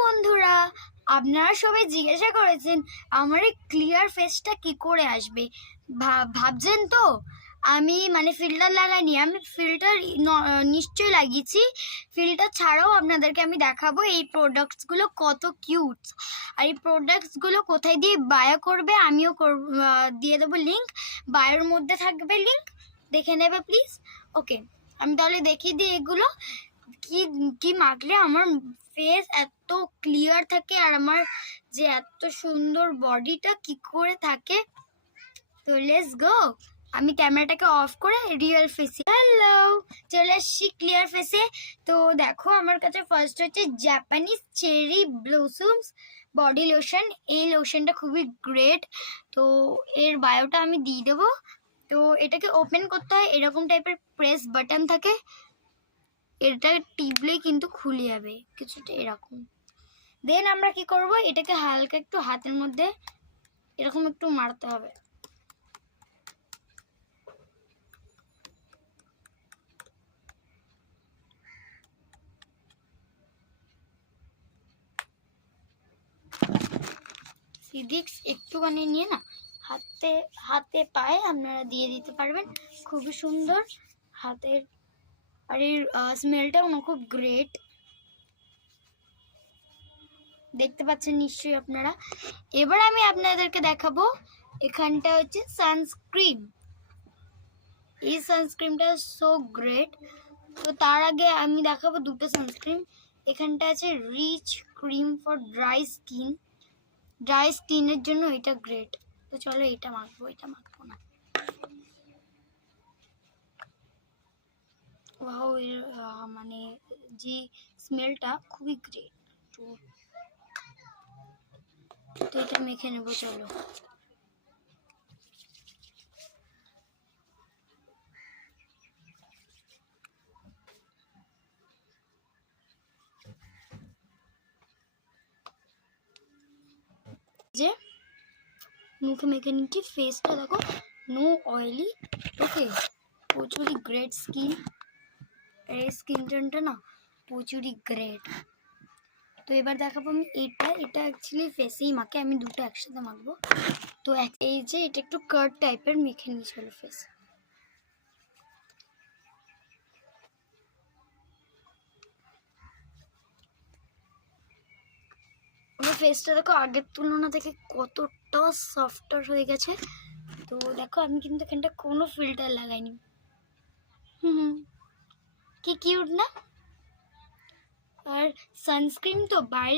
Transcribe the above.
বন্ধুরা, আপনারা সবাই জিজ্ঞাসা করেছেন আমার এই ক্লিয়ার ফেসটা কি করে আসবে। ভাবছেন তো আমি ফিল্টার লাগাইনি, আমি ফিল্টার নিশ্চয়ই লাগিয়েছি। ফিল্টার ছাড়াও আপনাদেরকে আমি দেখাবো এই প্রোডাক্টসগুলো কত কিউট। আর এই প্রোডাক্টসগুলো কোথায় দিয়ে বায়ো করবে আমিও দিয়ে দেবো লিঙ্ক, বায়োর মধ্যে থাকবে লিঙ্ক, দেখে নেবে প্লিজ। ওকে, আমি তাহলে দেখিয়ে দিই এগুলো কি কি মাখলে আমার ফেস এত ক্লিয়ার থাকে আর আমার যে এত সুন্দর বডিটা কি করে থাকে। তো লেটস গো, আমি ক্যামেরাটাকে অফ করে রিয়েল ফেসে হ্যালো চলে আসছি ক্লিয়ার ফেসে। তো দেখো আমার কাছে ফার্স্ট হচ্ছে Japanese cherry blossoms body lotion. এই লোশনটা খুবই গ্রেট। তো এর বায়োটা আমি দিয়ে দেবো। তো এটাকে ওপেন করতে হয়, এরকম টাইপের প্রেস বাটন থাকে, এটা টিপলেই কিন্তু খুলে যাবে কিছুটা এরকম। দেন আমরা কি করব, এটাকে হালকা একটু হাতের মধ্যে এরকম একটু মারতে হবে। সিডিক্স একটুখানি নিয়ে না হাতে হাতে পায়ে আপনারা দিয়ে দিতে পারবেন, খুবই সুন্দর হাতের। আর এর স্মেলটাও না খুব গ্রেট, দেখতে পাচ্ছেন নিশ্চয়ই আপনারা। এবার আমি আপনাদেরকে দেখাবো এখানটা হচ্ছে সানস্ক্রিন। এই সানস্ক্রিনটা সো গ্রেট। তো তার আগে আমি দেখাবো দুটো সানস্ক্রিন। এখানটা আছে rich cream for dry skin. Dry স্কিনের জন্য এটা গ্রেট। তো চলো এটা মাখবো, এটা মাখবো না। ওয়াও, এর যে স্মেলটা খুবই গ্রেট। তো এটা মেখে নেবো, চলো। যে মুখে মেখে নিচ্ছি, ফেসটা দেখো নো অয়েলি। ওকে, প্রচুরই গ্রেট স্কিন। এই স্কিন টোনটা না প্রচুরই গ্রেট। তো এবার দেখাবো আমি এটা অ্যাকচুয়ালি ফেসেই মাখে, আমি দুটো একসাথে মাখবো। তো এই যে এটা একটু কার্ড টাইপের মেখে নিয়েছিল ফেস। আমার ফেসটা দেখো আগের তুলনা থেকে কতটা সফটার হয়ে গেছে। তো দেখো আমি কিন্তু এখানটা কোনো ফিল্টার লাগাইনি। কি কিউট না। আর সানস্ক্রিন তো বাইরে